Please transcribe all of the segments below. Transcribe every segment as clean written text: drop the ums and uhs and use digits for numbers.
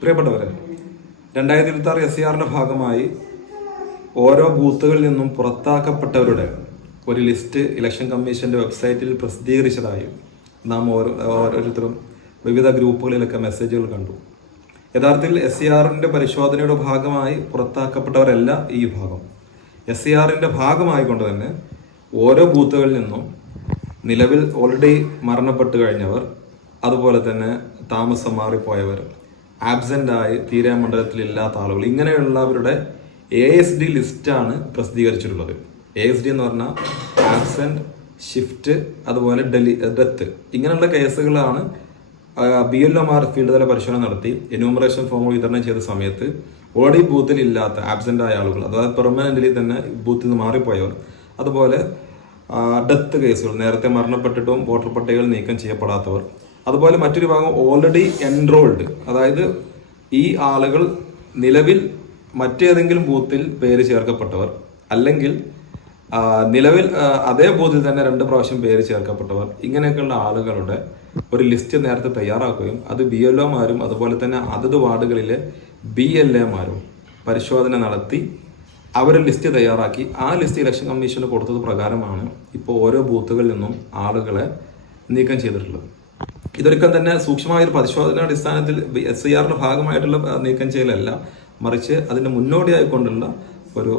പ്രിയപ്പെട്ടവരെ, 2026 SCRന്റെ ഭാഗമായി ഓരോ ബൂത്തുകളിൽ നിന്നും പുറത്താക്കപ്പെട്ടവരുടെ ഒരു ലിസ്റ്റ് ഇലക്ഷൻ കമ്മീഷന്റെ വെബ്സൈറ്റിൽ പ്രസിദ്ധീകരിച്ചതായും നാം ഓരോരുത്തരും വിവിധ ഗ്രൂപ്പുകളിലൊക്കെ മെസ്സേജുകൾ കണ്ടു. യഥാർത്ഥത്തിൽ SCRന്റെ പരിശോധനയുടെ ഭാഗമായി പുറത്താക്കപ്പെട്ടവരല്ല ഈ വിഭാഗം. SCRന്റെ ഭാഗമായിക്കൊണ്ട് തന്നെ ഓരോ ബൂത്തുകളിൽ നിന്നും നിലവിൽ ഓൾറെഡി മരണപ്പെട്ടു കഴിഞ്ഞവർ, അതുപോലെ തന്നെ താമസം മാറിപ്പോയവർ, ആബ്സെൻ്റായി തീരെ മണ്ഡലത്തിൽ ഇല്ലാത്ത ആളുകൾ, ഇങ്ങനെയുള്ളവരുടെ ASD ലിസ്റ്റാണ് പ്രസിദ്ധീകരിച്ചിട്ടുള്ളത്. ASD എന്ന് പറഞ്ഞാൽ ആബ്സെന്റ്, ഷിഫ്റ്റ്, അതുപോലെ ഡെത്ത്, ഇങ്ങനെയുള്ള കേസുകളാണ് BLOമാർ ഫീൽഡ് തല പരിശോധന നടത്തി എന്യൂമറേഷൻ ഫോം വിതരണം ചെയ്ത സമയത്ത് ഓൾറെഡി ബൂത്തിൽ ഇല്ലാത്ത ആബ്സെന്റ് ആയ ആളുകൾ, അതായത് പെർമനന്റ്ലി തന്നെ ബൂത്തിൽ നിന്ന് മാറിപ്പോയവർ, അതുപോലെ ഡെത്ത് കേസുകൾ, നേരത്തെ മരണപ്പെട്ടിട്ടും വോട്ടർ പട്ടികകൾ നീക്കം ചെയ്യപ്പെടാത്തവർ, അതുപോലെ മറ്റൊരു ഭാഗം ഓൾറെഡി എൻറോൾഡ്, അതായത് ഈ ആളുകൾ നിലവിൽ മറ്റേതെങ്കിലും ബൂത്തിൽ പേര് ചേർക്കപ്പെട്ടവർ, അല്ലെങ്കിൽ നിലവിൽ അതേ ബൂത്തിൽ തന്നെ 2 പ്രാവശ്യം പേര് ചേർക്കപ്പെട്ടവർ, ഇങ്ങനെയൊക്കെയുള്ള ആളുകളുടെ ഒരു ലിസ്റ്റ് നേരത്തെ തയ്യാറാക്കുകയും അത് BLOമാരും അതുപോലെ തന്നെ അതത് വാർഡുകളിലെ BLAമാരും പരിശോധന നടത്തി അവർ ലിസ്റ്റ് തയ്യാറാക്കി ആ ലിസ്റ്റ് ഇലക്ഷൻ കമ്മീഷന് കൊടുത്തത് പ്രകാരമാണ് ഇപ്പോൾ ഓരോ ബൂത്തുകളിൽ നിന്നും ആളുകളെ നീക്കം ചെയ്തിട്ടുള്ളത്. ഇതൊരിക്കൽ തന്നെ സൂക്ഷ്മമായ ഒരു പരിശോധന അടിസ്ഥാനത്തിൽ SCRന്റെ ഭാഗമായിട്ടുള്ള നീക്കം ചെയ്യലല്ല, മറിച്ച് അതിന്റെ മുന്നോടിയായിക്കൊണ്ടുള്ള ഒരു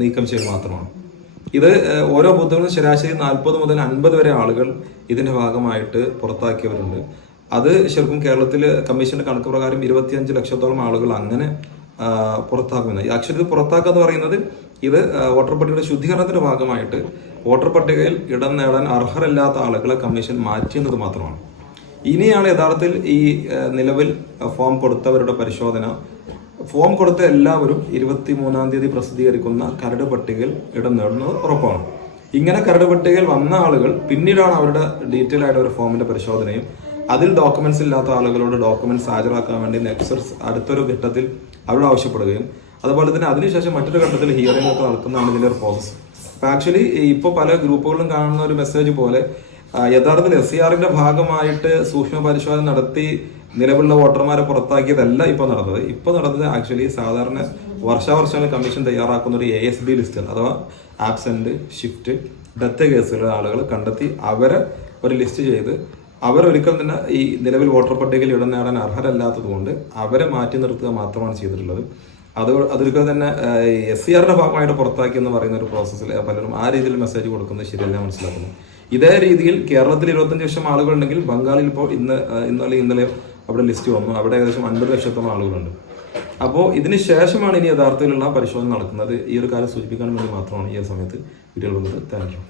നീക്കം ചെയ്യൽ മാത്രമാണ്. ഇത് ഓരോ ബൂത്തുകളിലും ശരാശരി 40 മുതൽ 50 വരെ ആളുകൾ ഇതിന്റെ ഭാഗമായിട്ട് പുറത്താക്കിയവരുണ്ട്. അത് ശരിക്കും കേരളത്തിൽ കമ്മീഷന്റെ കണക്ക് പ്രകാരം 25 ലക്ഷത്തോളം ആളുകൾ അങ്ങനെ പുറത്താക്കുമെന്ന്. ആക്ച്വലി ഇത് പുറത്താക്കുക എന്ന് പറയുന്നത് ഇത് വോട്ടർ പട്ടികയുടെ ശുദ്ധീകരണത്തിന്റെ ഭാഗമായിട്ട് വോട്ടർ പട്ടികയിൽ ഇടം നേടാൻ അർഹരല്ലാത്ത ആളുകളെ കമ്മീഷൻ മാറ്റിയെന്നത് മാത്രമാണ്. ഇനിയാണ് യഥാർത്ഥത്തിൽ ഈ നിലവിൽ ഫോം കൊടുത്തവരുടെ പരിശോധന. ഫോം കൊടുത്ത എല്ലാവരും 23-ാം തീയതി പ്രസിദ്ധീകരിക്കുന്ന കരട് പട്ടികയിൽ ഇടം നേടുന്നത് ഉറപ്പാണ്. ഇങ്ങനെ കരട് പട്ടികയിൽ വന്ന ആളുകൾ പിന്നീടാണ് അവരുടെ ഡീറ്റെയിൽ ആയിട്ട് ഒരു ഫോമിന്റെ പരിശോധനയും അതിൽ ഡോക്യുമെന്റ്സ് ഇല്ലാത്ത ആളുകളോട് ഡോക്യുമെന്റ്സ് ഹാജരാക്കാൻ വേണ്ടി നെക്സസ് അടുത്തൊരു ഘട്ടത്തിൽ അവരോട് ആവശ്യപ്പെടുകയും അതുപോലെ തന്നെ അതിനുശേഷം മറ്റൊരു ഘട്ടത്തിൽ ഹിയറിംഗ് ഒക്കെ നടക്കുന്നതാണ് ഇതിന്റെ ഒരു പ്രോസസ്. അപ്പൊ ആക്ച്വലി ഇപ്പോൾ പല ഗ്രൂപ്പുകളിലും കാണുന്ന ഒരു മെസ്സേജ് പോലെ യഥാർത്ഥത്തിൽ SCRന്റെ ഭാഗമായിട്ട് സൂക്ഷ്മ പരിശോധന നടത്തി നിലവിലുള്ള വോട്ടർമാരെ പുറത്താക്കിയതല്ല ഇപ്പോൾ നടന്നത്. ഇപ്പോൾ നടന്നത് ആക്ച്വലി സാധാരണ വർഷാവർഷങ്ങൾ കമ്മീഷൻ തയ്യാറാക്കുന്ന ഒരു ASD ലിസ്റ്റ്, അഥവാ ആബ്സെന്റ്, ഷിഫ്റ്റ്, ഡെത്ത് കേസുകളുടെ ആളുകൾ കണ്ടെത്തി അവരെ ഒരു ലിസ്റ്റ് ചെയ്ത് അവരൊരിക്കൽ തന്നെ ഈ നിലവിൽ വോട്ടർ പട്ടികയിൽ ഇടം നേടാൻ അർഹരല്ലാത്തത് കൊണ്ട് അവരെ മാറ്റി നിർത്തുക മാത്രമാണ് ചെയ്തിട്ടുള്ളത്. അതൊരിക്കൽ തന്നെ SCRന്റെ ഭാഗമായിട്ട് പുറത്താക്കി എന്ന് പറയുന്ന ഒരു പ്രോസസ്സിൽ പലരും ആ രീതിയിൽ മെസ്സേജ് കൊടുക്കുന്നത് ശരിയല്ല മനസ്സിലാക്കുന്നു. ഇതേ രീതിയിൽ കേരളത്തിൽ 25 ലക്ഷം ആളുകളുണ്ടെങ്കിൽ ബംഗാളിൽ ഇപ്പോൾ ഇന്നലെ അവിടെ ലിസ്റ്റ് വന്നു. അവിടെ ഏകദേശം 50 ലക്ഷത്തോളം ആളുകളുണ്ട്. അപ്പോൾ ഇതിന് ശേഷമാണ് ഇനി യഥാർത്ഥത്തിലുള്ള പരിശോധന നടക്കുന്നത്. ഈ ഒരു കാര്യം സൂചിപ്പിക്കാൻ വേണ്ടി മാത്രമാണ് ഈ സമയത്ത് വീഡിയോ വന്നത്. Thank you.